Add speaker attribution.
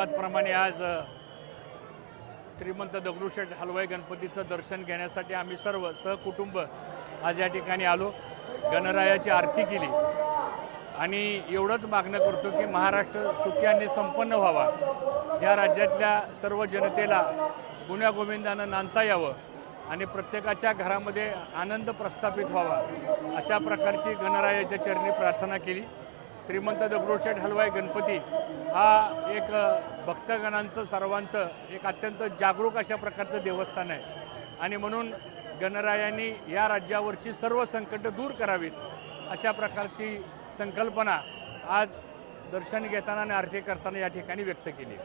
Speaker 1: सालाबादप्रमाणे आज श्रीमंत दगडूशेठ हलवाई गणपतीचं दर्शन घेण्यासाठी आम्ही सर्व सहकुटुंब आज या ठिकाणी आलो. गणरायाची आरती केली. आणि एवढंच मागणं करतो की महाराष्ट्र सुख्याने संपन्न व्हावा. या राज्यातल्या सर्व जनतेला गुण्यागोविंदानं नांदता यावं आणि प्रत्येकाच्या घरामध्ये आनंद प्रस्थापित व्हावा अशा प्रकारची गणरायाच्या चरणी प्रार्थना केली. श्रीमंत दगडूशेठ हलवाई गणपती हा एक भक्तगणांचं सर्वांचं एक अत्यंत जागरूक अशा प्रकारचं देवस्थान आहे. आणि म्हणून गणरायांनी या राज्यावरची सर्व संकट दूर करावीत अशा प्रकारची संकल्पना आज दर्शन घेताना आणि आरती करताना या ठिकाणी व्यक्त केली.